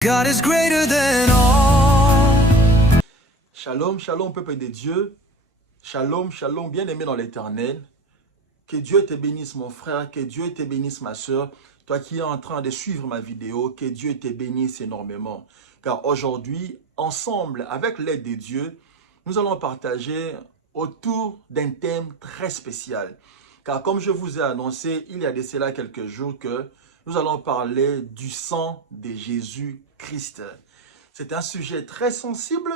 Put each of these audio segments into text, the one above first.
God is greater than all. Shalom, shalom, peuple de Dieu. Shalom, shalom, bien-aimé dans l'Éternel. Que Dieu te bénisse, mon frère. Que Dieu te bénisse, ma soeur. Toi qui es en train de suivre ma vidéo, que Dieu te bénisse énormément. Car aujourd'hui, ensemble, avec l'aide de Dieu, nous allons partager autour d'un thème très spécial. Car comme je vous ai annoncé, il y a de cela quelques jours que nous allons parler du sang de Jésus-Christ. C'est un sujet très sensible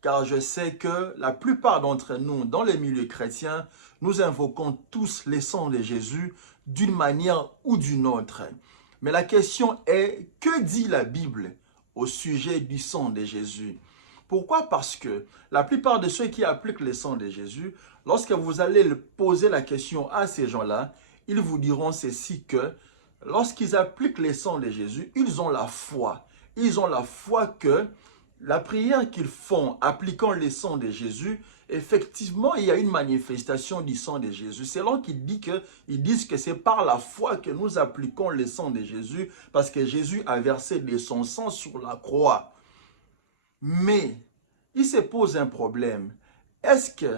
car je sais que la plupart d'entre nous, dans les milieux chrétiens, nous invoquons tous le sang de Jésus d'une manière ou d'une autre. Mais la question est, que dit la Bible au sujet du sang de Jésus? Pourquoi? Parce que la plupart de ceux qui appliquent le sang de Jésus, lorsque vous allez poser la question à ces gens-là, ils vous diront ceci que lorsqu'ils appliquent le sang de Jésus, ils ont la foi. Ils ont la foi que la prière qu'ils font appliquant le sang de Jésus, effectivement, il y a une manifestation du sang de Jésus. C'est là qu'ils disent que c'est par la foi que nous appliquons le sang de Jésus parce que Jésus a versé de son sang sur la croix. Mais il se pose un problème. Est-ce que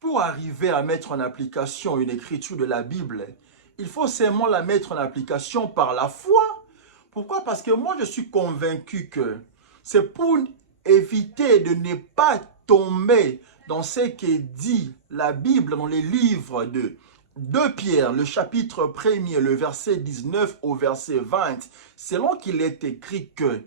pour arriver à mettre en application une écriture de la Bible, il faut seulement la mettre en application par la foi? Pourquoi? Parce que moi, je suis convaincu que c'est pour éviter de ne pas tomber dans ce que dit la Bible dans les livres de 2 Pierre, le chapitre 1er, le verset 19 au verset 20, selon qu'il est écrit que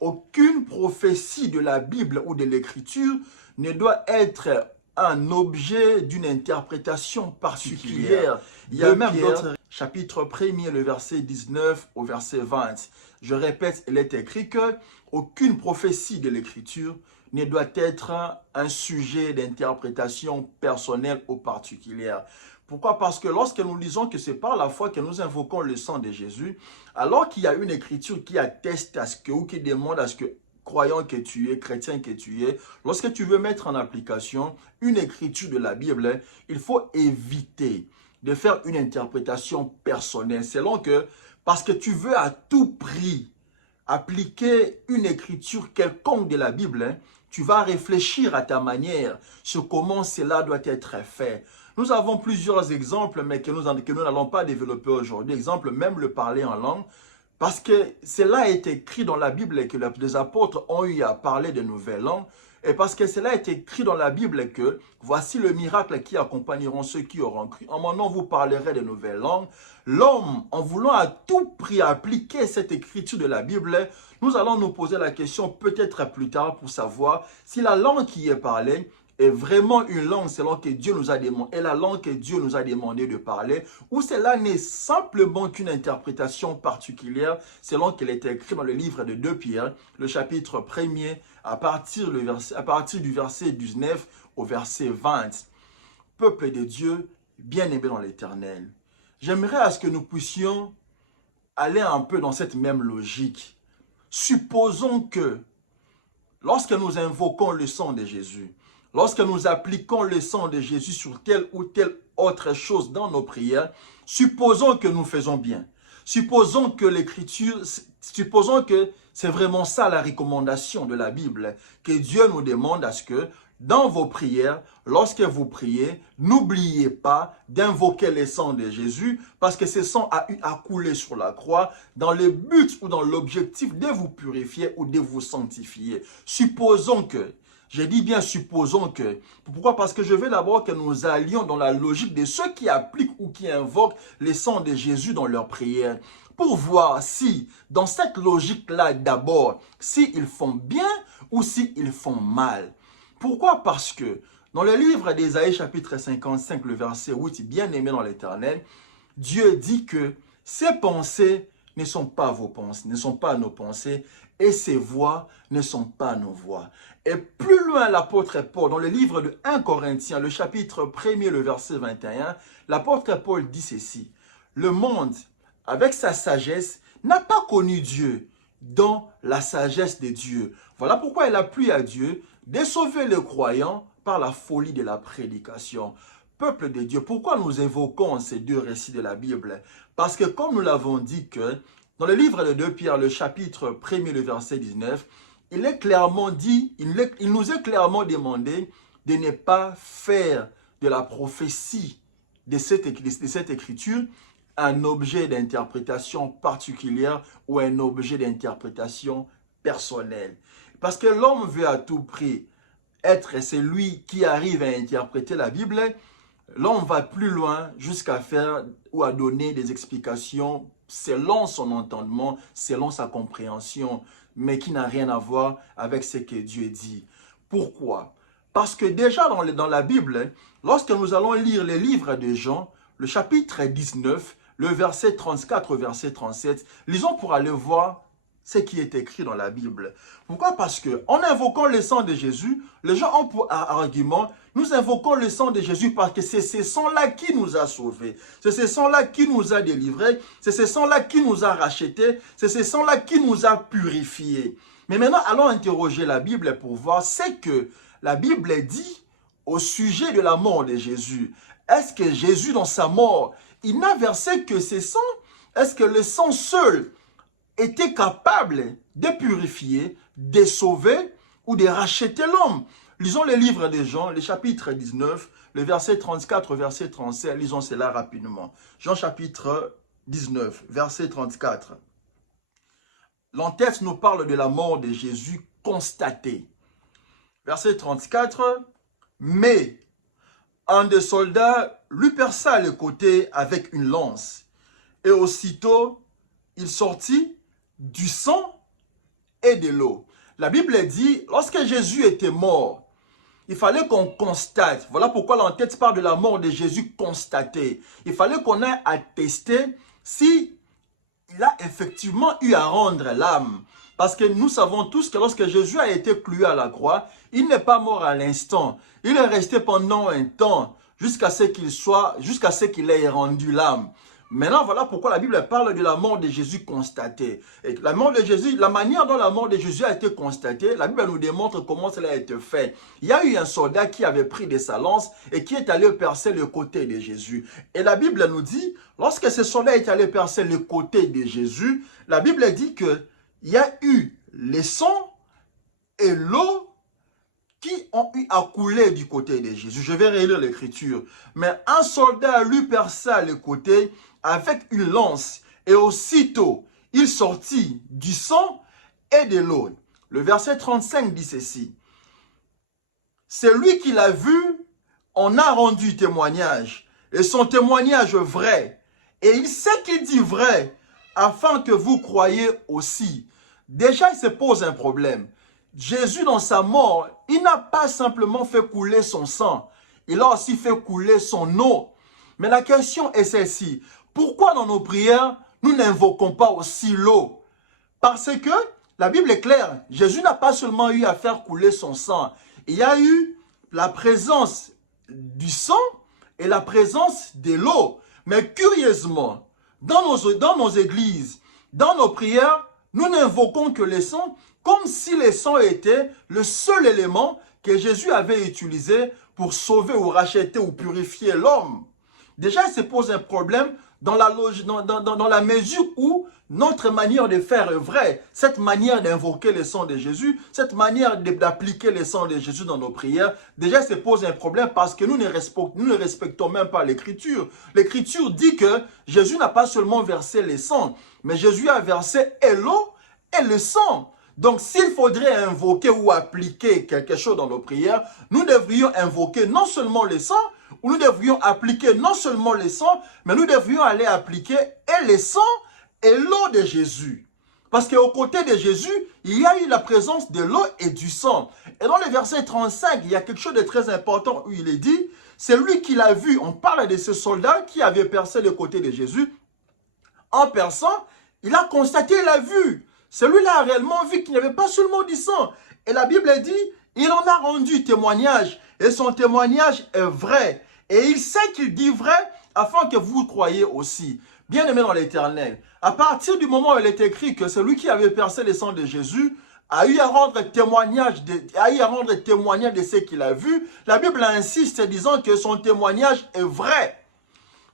aucune prophétie de la Bible ou de l'Écriture ne doit être un objet d'une interprétation particulière. Il y a même d'autres chapitre 1er, le verset 19 au verset 20. Je répète, il est écrit que aucune prophétie de l'Écriture ne doit être un sujet d'interprétation personnelle ou particulière. Pourquoi? Parce que lorsque nous disons que c'est par la foi que nous invoquons le sang de Jésus, alors qu'il y a une écriture qui atteste à ce que, ou qui demande à ce que, croyant que tu es, chrétien que tu es, lorsque tu veux mettre en application une écriture de la Bible, il faut éviter de faire une interprétation personnelle, selon que, parce que tu veux à tout prix appliquer une écriture quelconque de la Bible, tu vas réfléchir à ta manière sur comment cela doit être fait. Nous avons plusieurs exemples, mais que nous n'allons pas développer aujourd'hui. Exemple, même le parler en langue. Parce que cela est écrit dans la Bible et que les apôtres ont eu à parler de nouvelles langues. Et parce que cela est écrit dans la Bible que voici le miracle qui accompagneront ceux qui auront cru. En mon nom, vous parlerez de nouvelles langues. L'homme, en voulant à tout prix appliquer cette écriture de la Bible, nous allons nous poser la question peut-être plus tard pour savoir si la langue qui est parlée est vraiment une langue selon que Dieu nous a demandé, et la langue que Dieu nous a demandé de parler, ou cela n'est simplement qu'une interprétation particulière selon qu'elle est écrite dans le livre de 2 Pierre, le chapitre 1er, à partir du verset 19 au verset 20. Peuple de Dieu, bien-aimé dans l'Éternel, j'aimerais à ce que nous puissions aller un peu dans cette même logique. Supposons que lorsque nous invoquons le sang de Jésus, lorsque nous appliquons le sang de Jésus sur telle ou telle autre chose dans nos prières, supposons que nous faisons bien. Supposons que l'Écriture, supposons que c'est vraiment ça la recommandation de la Bible, que Dieu nous demande à ce que dans vos prières, lorsque vous priez, n'oubliez pas d'invoquer le sang de Jésus parce que ce sang a eu à couler sur la croix dans le but ou dans l'objectif de vous purifier ou de vous sanctifier. Supposons que, je dis bien supposons que, pourquoi? Parce que je veux d'abord que nous allions dans la logique de ceux qui appliquent ou qui invoquent le sang de Jésus dans leurs prières. Pour voir si, dans cette logique-là d'abord, s'ils font bien ou s'ils font mal. Pourquoi? Parce que dans le livre d'Ésaïe chapitre 55, le verset 8, bien aimé dans l'Éternel, Dieu dit que ses pensées ne sont pas vos pensées, ne sont pas nos pensées, et ses voix ne sont pas nos voix. Et plus loin, l'apôtre Paul, dans le livre de 1 Corinthiens, le chapitre 1er, le verset 21, l'apôtre Paul dit ceci: le monde, avec sa sagesse, n'a pas connu Dieu dans la sagesse de Dieu. Voilà pourquoi il a plu à Dieu de sauver les croyants par la folie de la prédication. Peuple de Dieu, pourquoi nous évoquons ces deux récits de la Bible? Parce que comme nous l'avons dit que Dans le livre de 2 Pierre, le chapitre 1er, le verset 19, il est clairement dit, il nous est clairement demandé de ne pas faire de la prophétie de cette écriture un objet d'interprétation particulière ou un objet d'interprétation personnelle. Parce que l'homme veut à tout prix être celui qui arrive à interpréter la Bible. L'homme va plus loin jusqu'à faire ou à donner des explications selon son entendement, selon sa compréhension, mais qui n'a rien à voir avec ce que Dieu dit. Pourquoi? Parce que déjà dans la Bible, lorsque nous allons lire les livres de Jean, le chapitre 19, le verset 34 au verset 37, lisons pour aller voir ce qui est écrit dans la Bible. Pourquoi? Parce que en invoquant le sang de Jésus, les gens ont pour argument, nous invoquons le sang de Jésus parce que c'est ce sang-là qui nous a sauvés. C'est ce sang-là qui nous a délivrés. C'est ce sang-là qui nous a rachetés. C'est ce sang-là qui nous a purifiés. Mais maintenant, allons interroger la Bible pour voir ce que la Bible dit au sujet de la mort de Jésus. Est-ce que Jésus, dans sa mort, il n'a versé que ses sangs? Est-ce que le sang seul était capable de purifier, de sauver ou de racheter l'homme? Lisons le livre de Jean, le chapitre 19, le verset 34 au verset 37. Lisons cela rapidement. Jean chapitre 19, verset 34. L'entête nous parle de la mort de Jésus constatée. Verset 34. Mais un des soldats lui perça le côté avec une lance. Et aussitôt, il sortit du sang et de l'eau. La Bible dit, lorsque Jésus était mort, il fallait qu'on constate. Voilà pourquoi l'entête parle de la mort de Jésus constatée. Il fallait qu'on ait attesté si il a effectivement eu à rendre l'âme. Parce que nous savons tous que lorsque Jésus a été cloué à la croix, il n'est pas mort à l'instant. Il est resté pendant un temps jusqu'à ce qu'il ait rendu l'âme. Maintenant, voilà pourquoi la Bible parle de la mort de Jésus constatée. Et la mort de Jésus, la manière dont la mort de Jésus a été constatée, la Bible nous démontre comment cela a été fait. Il y a eu un soldat qui avait pris de sa lance et qui est allé percer le côté de Jésus. Et la Bible nous dit, lorsque ce soldat est allé percer le côté de Jésus, la Bible dit que il y a eu le sang et l'eau qui ont eu à couler du côté de Jésus. Je vais relire l'écriture. Mais un soldat lui perça le côté avec une lance, et aussitôt il sortit du sang et de l'eau. Le verset 35 dit ceci. Celui qui l'a vu en a rendu témoignage, et son témoignage vrai. Et il sait qu'il dit vrai, afin que vous croyiez aussi. Déjà, il se pose un problème. Jésus, dans sa mort, il n'a pas simplement fait couler son sang. Il a aussi fait couler son eau. Mais la question est celle-ci. Pourquoi dans nos prières, nous n'invoquons pas aussi l'eau? Parce que la Bible est claire. Jésus n'a pas seulement eu à faire couler son sang. Il y a eu la présence du sang et la présence de l'eau. Mais curieusement, dans nos églises, dans nos prières, nous n'invoquons que le sang comme si le sang était le seul élément que Jésus avait utilisé pour sauver ou racheter ou purifier l'homme. Déjà, il se pose un problème dans la mesure où notre manière de faire est vraie. Cette manière d'invoquer le sang de Jésus, cette manière d'appliquer le sang de Jésus dans nos prières, déjà, se pose un problème parce que nous ne respectons même pas l'Écriture. L'Écriture dit que Jésus n'a pas seulement versé le sang, mais Jésus a versé et l'eau et le sang. Donc, s'il faudrait invoquer ou appliquer quelque chose dans nos prières, nous devrions invoquer non seulement le sang, ou nous devrions appliquer non seulement le sang, mais nous devrions aller appliquer et le sang et l'eau de Jésus. Parce qu'au côté de Jésus, il y a eu la présence de l'eau et du sang. Et dans le verset 35, il y a quelque chose de très important où il est dit, c'est lui qui l'a vu. On parle de ce soldat qui avait percé le côté de Jésus. En perçant, il a constaté, il a vu. Celui-là a réellement vu qu'il n'y avait pas seulement du sang. Et la Bible dit, il en a rendu témoignage. Et son témoignage est vrai. Et il sait qu'il dit vrai afin que vous croyiez aussi. Bien-aimé dans l'Éternel, à partir du moment où il est écrit que celui qui avait percé le sang de Jésus a eu à rendre témoignage de ce qu'il a vu, la Bible insiste disant que son témoignage est vrai.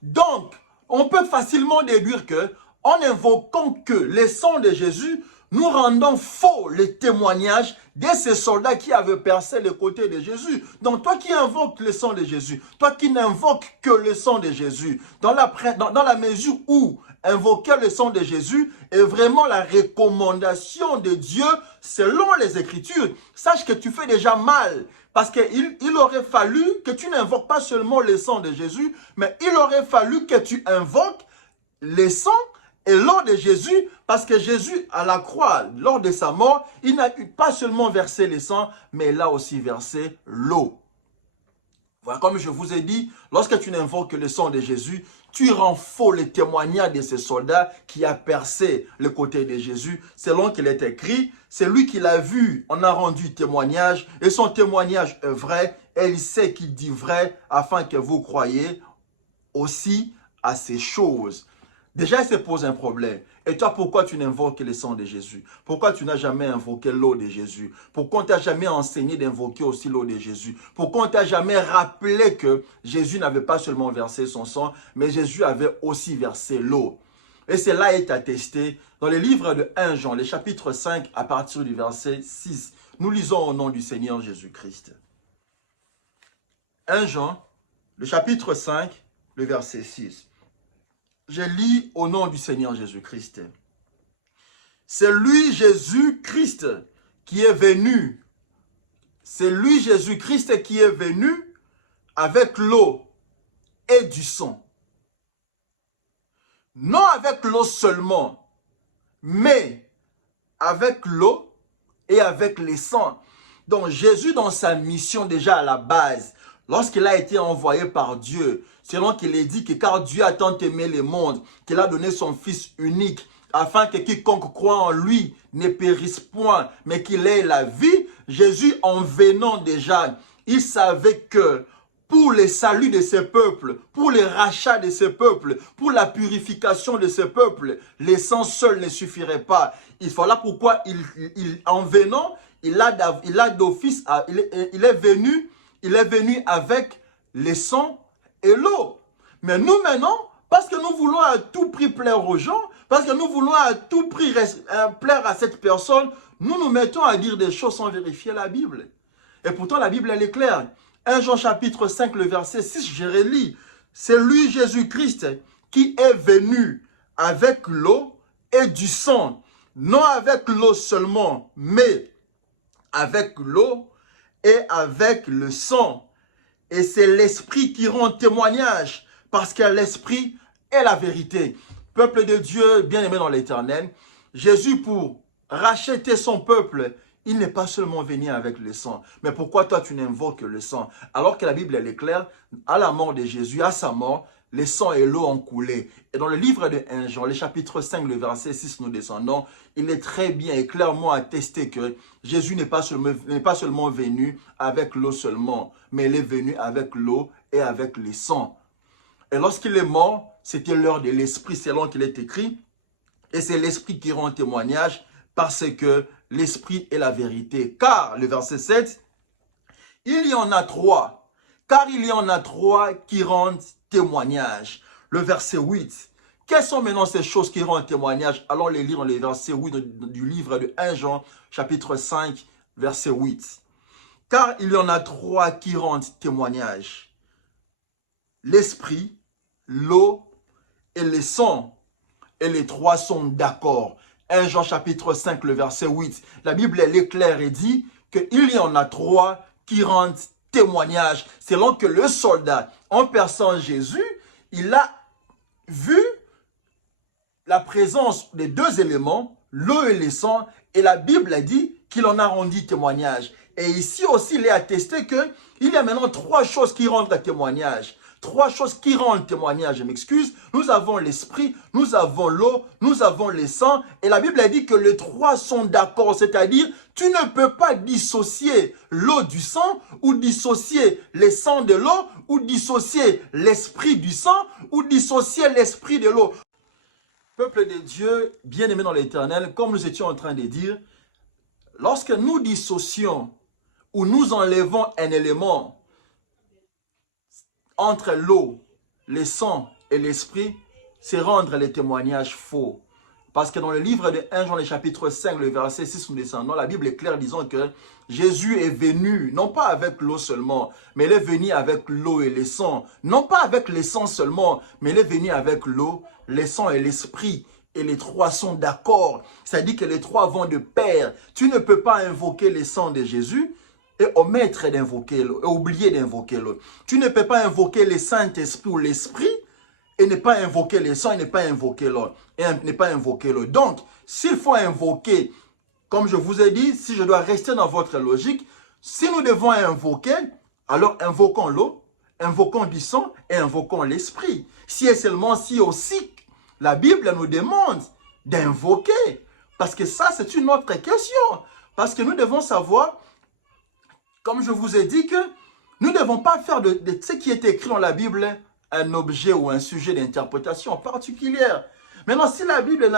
Donc, on peut facilement déduire que en invoquant que le sang de Jésus, nous rendons faux les témoignages de ces soldats qui avaient percé le côté de Jésus. Donc toi qui invoques le sang de Jésus, toi qui n'invoques que le sang de Jésus, dans la mesure où invoquer le sang de Jésus est vraiment la recommandation de Dieu selon les Écritures, sache que tu fais déjà mal. Parce qu'il aurait fallu que tu n'invoques pas seulement le sang de Jésus, mais il aurait fallu que tu invoques le sang et l'eau de Jésus, parce que Jésus, à la croix, lors de sa mort, il n'a pas seulement versé le sang, mais il a aussi versé l'eau. Voilà, comme je vous ai dit, lorsque tu n'invoques le sang de Jésus, tu rends faux le témoignage de ce soldat qui a percé le côté de Jésus. Selon qu'il est écrit, c'est lui qui l'a vu, on a rendu témoignage, et son témoignage est vrai, et il sait qu'il dit vrai, afin que vous croyiez aussi à ces choses. Déjà, il se pose un problème. Et toi, pourquoi tu n'invoques le sang de Jésus? Pourquoi tu n'as jamais invoqué l'eau de Jésus? Pourquoi on ne t'a jamais enseigné d'invoquer aussi l'eau de Jésus? Pourquoi on ne t'a jamais rappelé que Jésus n'avait pas seulement versé son sang, mais Jésus avait aussi versé l'eau? Et cela est attesté dans le livre de 1 Jean, le chapitre 5, à partir du verset 6. Nous lisons au nom du Seigneur Jésus-Christ. 1 Jean, le chapitre 5, le verset 6. Je lis au nom du Seigneur Jésus-Christ. C'est lui Jésus-Christ qui est venu. C'est lui Jésus-Christ qui est venu avec l'eau et du sang. Non avec l'eau seulement, mais avec l'eau et avec le sang. Donc Jésus, dans sa mission déjà à la base, lorsqu'il a été envoyé par Dieu, selon qu'il est dit que car Dieu a tant aimé le monde, qu'il a donné son Fils unique, afin que quiconque croit en lui ne périsse point, mais qu'il ait la vie, Jésus, en venant déjà, il savait que pour le salut de ce peuple, pour le rachat de ce peuple, pour la purification de ce peuple, le sang seul ne suffirait pas. Voilà pourquoi en venant, il est venu avec le sang et l'eau. Mais nous maintenant, parce que nous voulons à tout prix plaire aux gens, parce que nous voulons à tout prix plaire à cette personne, nous nous mettons à dire des choses sans vérifier la Bible. Et pourtant la Bible elle est claire. 1 Jean chapitre 5 le verset 6, je relis. C'est lui Jésus-Christ qui est venu avec l'eau et du sang. Non avec l'eau seulement, mais avec l'eau et avec le sang. Et c'est l'Esprit qui rend témoignage, parce que l'Esprit est la vérité. Peuple de Dieu, bien-aimé dans l'Éternel, Jésus, pour racheter son peuple, il n'est pas seulement venu avec le sang. Mais pourquoi toi tu n'invoques le sang? Alors que la Bible elle est claire, à la mort de Jésus, à sa mort, le sang et l'eau ont coulé. Et dans le livre de 1 Jean, le chapitre 5, le verset 6, nous descendons, il est très bien et clairement attesté que Jésus n'est pas seulement venu avec l'eau seulement, mais il est venu avec l'eau et avec le sang. Et lorsqu'il est mort, c'était l'heure de l'Esprit, selon qu'il est écrit. Et c'est l'Esprit qui rend témoignage, parce que l'Esprit est la vérité. Car, le verset 7, il y en a trois. Car il y en a trois qui rendent témoignage. Le verset 8. Quelles sont maintenant ces choses qui rendent témoignage? Allons les lire dans le verset 8 du livre de 1 Jean, chapitre 5, verset 8. Car il y en a trois qui rendent témoignage. L'Esprit, l'eau et le sang. Et les trois sont d'accord. 1 Jean chapitre 5, le verset 8. La Bible elle est claire et dit qu'il y en a trois qui rendent témoignage. Selon que le soldat, en perçant Jésus, il a vu la présence des deux éléments, l'eau et le sang, et la Bible a dit qu'il en a rendu témoignage. Et ici aussi, il est attesté qu'il y a maintenant trois choses qui rendent témoignage. Trois choses qui rendent témoignage, je m'excuse. Nous avons l'esprit, nous avons l'eau, nous avons le sang. Et la Bible a dit que les trois sont d'accord. C'est-à-dire, tu ne peux pas dissocier l'eau du sang, ou dissocier le sang de l'eau, ou dissocier l'esprit du sang, ou dissocier l'esprit de l'eau. Peuple de Dieu, bien-aimé dans l'Éternel, comme nous étions en train de dire, lorsque nous dissocions ou nous enlevons un élément entre l'eau, le sang et l'esprit, c'est rendre les témoignages faux. Parce que dans le livre de 1 Jean, le chapitre 5, le verset 6, nous descendons, la Bible est claire disant que Jésus est venu, non pas avec l'eau seulement, mais il est venu avec l'eau et le sang. Non pas avec le sang seulement, mais il est venu avec l'eau, le sang et l'esprit. Et les trois sont d'accord. C'est-à-dire que les trois vont de pair. Tu ne peux pas invoquer le sang de Jésus et omettre d'invoquer l'eau, et oublier d'invoquer l'eau. Tu ne peux pas invoquer le Saint-Esprit ou l'Esprit et ne pas invoquer le sang et ne pas invoquer l'eau. Et ne pas invoquer l'eau. Donc, s'il faut invoquer, comme je vous ai dit, si je dois rester dans votre logique, si nous devons invoquer, alors invoquons l'eau, invoquons du sang et invoquons l'Esprit. Si et seulement si aussi la Bible nous demande d'invoquer. Parce que ça, c'est une autre question. Parce que nous devons savoir, comme je vous ai dit, que nous ne devons pas faire de ce qui est écrit dans la Bible un objet ou un sujet d'interprétation particulière. Maintenant, si la Bible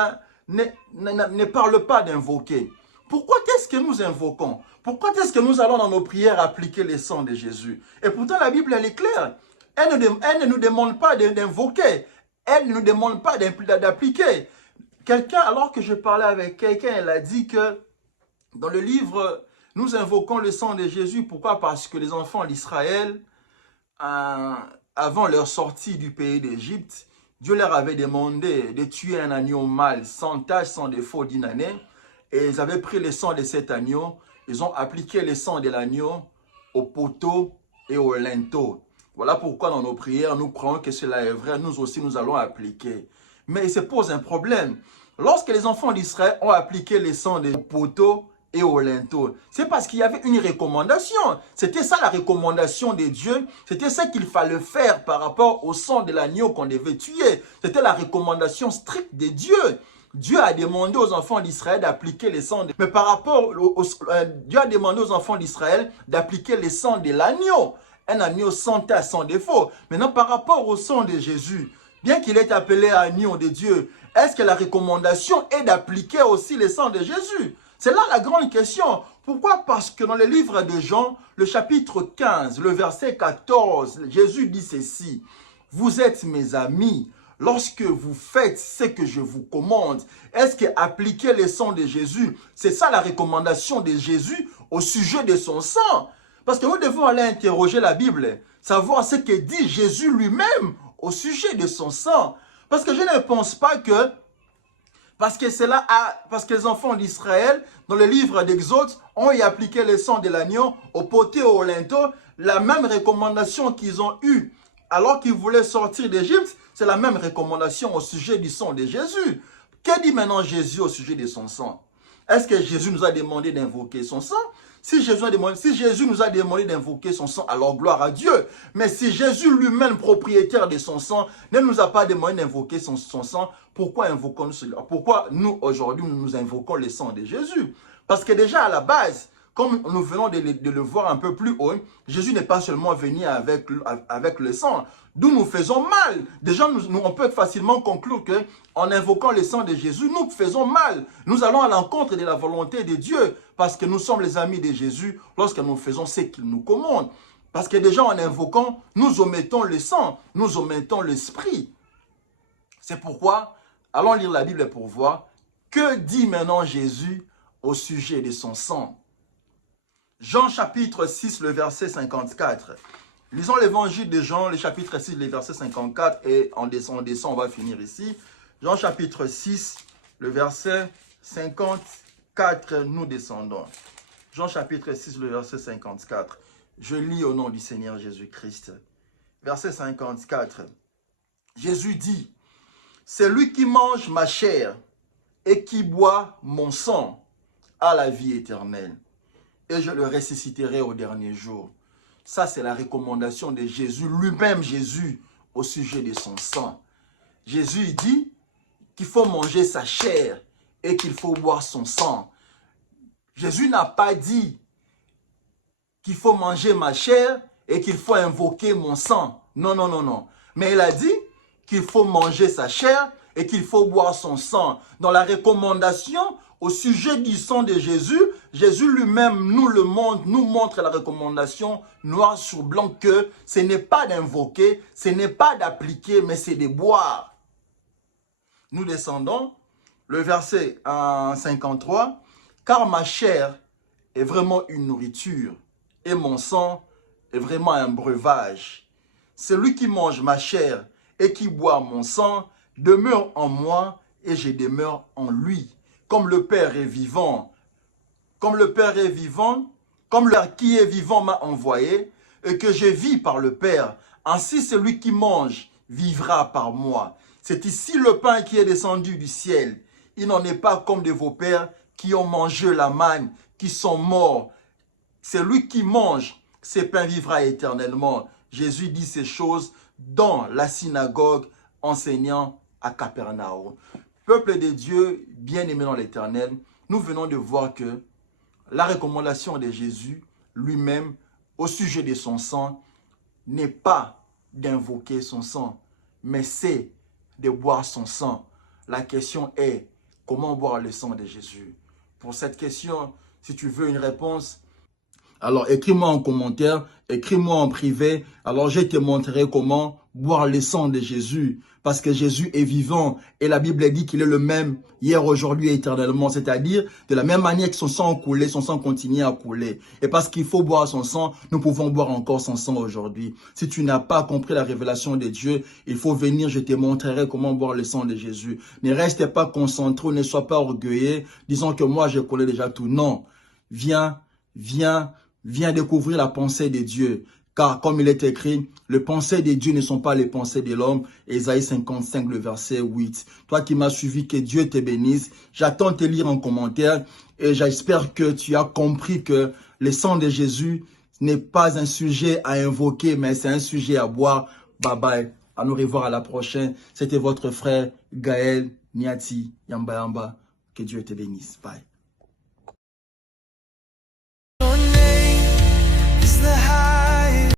ne parle pas d'invoquer, pourquoi est-ce que nous invoquons? Pourquoi est-ce que nous allons dans nos prières appliquer le sang de Jésus? Et pourtant, la Bible, elle est claire. Elle ne nous demande pas d'invoquer. Elle ne nous demande pas d'appliquer. Quelqu'un, alors que je parlais avec quelqu'un, elle a dit que dans le livre, nous invoquons le sang de Jésus. Pourquoi? Parce que les enfants d'Israël, avant leur sortie du pays d'Égypte, Dieu leur avait demandé de tuer un agneau mâle sans tache, sans défaut d'une année. Et ils avaient pris le sang de cet agneau. Ils ont appliqué le sang de l'agneau au poteau et au linteau. Voilà pourquoi dans nos prières, nous croyons que cela est vrai. Nous aussi, nous allons appliquer. Mais il se pose un problème. Lorsque les enfants d'Israël ont appliqué le sang des poteaux et au linteau, c'est parce qu'il y avait une recommandation. C'était ça la recommandation de Dieu. C'était ça qu'il fallait faire par rapport au sang de l'agneau qu'on devait tuer. C'était la recommandation stricte de Dieu. Dieu a demandé aux enfants d'Israël d'appliquer le sang. Mais par rapport, Dieu a demandé aux enfants d'Israël d'appliquer le sang de l'agneau. Un agneau sans tache, sans défaut. Maintenant, par rapport au sang de Jésus, bien qu'il est appelé agneau de Dieu, est-ce que la recommandation est d'appliquer aussi le sang de Jésus? C'est là la grande question. Pourquoi? Parce que dans le livre de Jean, le chapitre 15, le verset 14, Jésus dit ceci. « Vous êtes mes amis lorsque vous faites ce que je vous commande. » Est-ce que appliquer le sang de Jésus, c'est ça la recommandation de Jésus au sujet de son sang? Parce que nous devons aller interroger la Bible, savoir ce que dit Jésus lui-même au sujet de son sang. Parce que je ne pense pas que, parce que les enfants d'Israël, dans le livre d'Exode, ont y appliqué le sang de l'agneau au poteau et au linteau, la même recommandation qu'ils ont eue alors qu'ils voulaient sortir d'Égypte, c'est la même recommandation au sujet du sang de Jésus. Que dit maintenant Jésus au sujet de son sang? Est-ce que Jésus nous a demandé d'invoquer son sang? Si Jésus nous a demandé d'invoquer son sang, alors gloire à Dieu. Mais si Jésus lui-même, propriétaire de son sang, ne nous a pas demandé d'invoquer son sang, pourquoi invoquons-nous cela? Pourquoi nous, aujourd'hui, nous invoquons le sang de Jésus? Parce que déjà à la base, comme nous venons de le voir un peu plus haut, Jésus n'est pas seulement venu avec le sang, d'où nous faisons mal. Déjà, on peut facilement conclure qu'en invoquant le sang de Jésus, nous faisons mal. Nous allons à l'encontre de la volonté de Dieu, parce que nous sommes les amis de Jésus lorsque nous faisons ce qu'il nous commande. Parce que déjà en invoquant, nous omettons le sang, nous omettons l'esprit. C'est pourquoi, allons lire la Bible pour voir, que dit maintenant Jésus au sujet de son sang? Jean chapitre 6, le verset 54. Lisons l'évangile de Jean, le chapitre 6, le verset 54, et on descend, on va finir ici. Jean chapitre 6, le verset 54, nous descendons. Jean chapitre 6, le verset 54. Je lis au nom du Seigneur Jésus-Christ. Verset 54. Jésus dit, « Celui qui mange ma chair et qui boit mon sang a la vie éternelle. Et je le ressusciterai au dernier jour. » Ça, c'est la recommandation de Jésus, lui-même Jésus, au sujet de son sang. Jésus dit qu'il faut manger sa chair et qu'il faut boire son sang. Jésus n'a pas dit qu'il faut manger ma chair et qu'il faut invoquer mon sang. Non, non, non, non. Mais il a dit qu'il faut manger sa chair et qu'il faut boire son sang. Dans la recommandation, au sujet du sang de Jésus, Jésus lui-même nous montre la recommandation noir sur blanc que ce n'est pas d'invoquer, ce n'est pas d'appliquer, mais c'est de boire. Nous descendons, le verset 53, « Car ma chair est vraiment une nourriture et mon sang est vraiment un breuvage. Celui qui mange ma chair et qui boit mon sang demeure en moi et je demeure en lui. Comme le Père est vivant, comme le Père qui est vivant m'a envoyé et que je vis par le Père, ainsi celui qui mange vivra par moi. C'est ici le pain qui est descendu du ciel. Il n'en est pas comme de vos pères qui ont mangé la manne, qui sont morts. Celui qui mange ces pains vivra éternellement. » Jésus dit ces choses dans la synagogue enseignant à Capernaum. Peuple de Dieu, bien-aimé dans l'Éternel, nous venons de voir que la recommandation de Jésus lui-même au sujet de son sang n'est pas d'invoquer son sang, mais c'est de boire son sang. La question est, comment boire le sang de Jésus? Pour cette question, si tu veux une réponse, alors écris-moi en commentaire, écris-moi en privé, alors je te montrerai comment boire le sang de Jésus. Parce que Jésus est vivant et la Bible dit qu'il est le même hier, aujourd'hui et éternellement. C'est-à-dire, de la même manière que son sang a coulé, son sang continue à couler. Et parce qu'il faut boire son sang, nous pouvons boire encore son sang aujourd'hui. Si tu n'as pas compris la révélation de Dieu, il faut venir, je te montrerai comment boire le sang de Jésus. Ne reste pas concentré, ne sois pas orgueilleux, disant que moi je connais déjà tout. Non, viens découvrir la pensée de Dieu. Car comme il est écrit, les pensées de Dieu ne sont pas les pensées de l'homme. Ésaïe 55, le verset 8. Toi qui m'as suivi, que Dieu te bénisse. J'attends de te lire en commentaire et j'espère que tu as compris que le sang de Jésus n'est pas un sujet à invoquer, mais c'est un sujet à boire. Bye bye. À nous revoir à la prochaine. C'était votre frère Gaël Niati Yamba Yamba. Que Dieu te bénisse. Bye.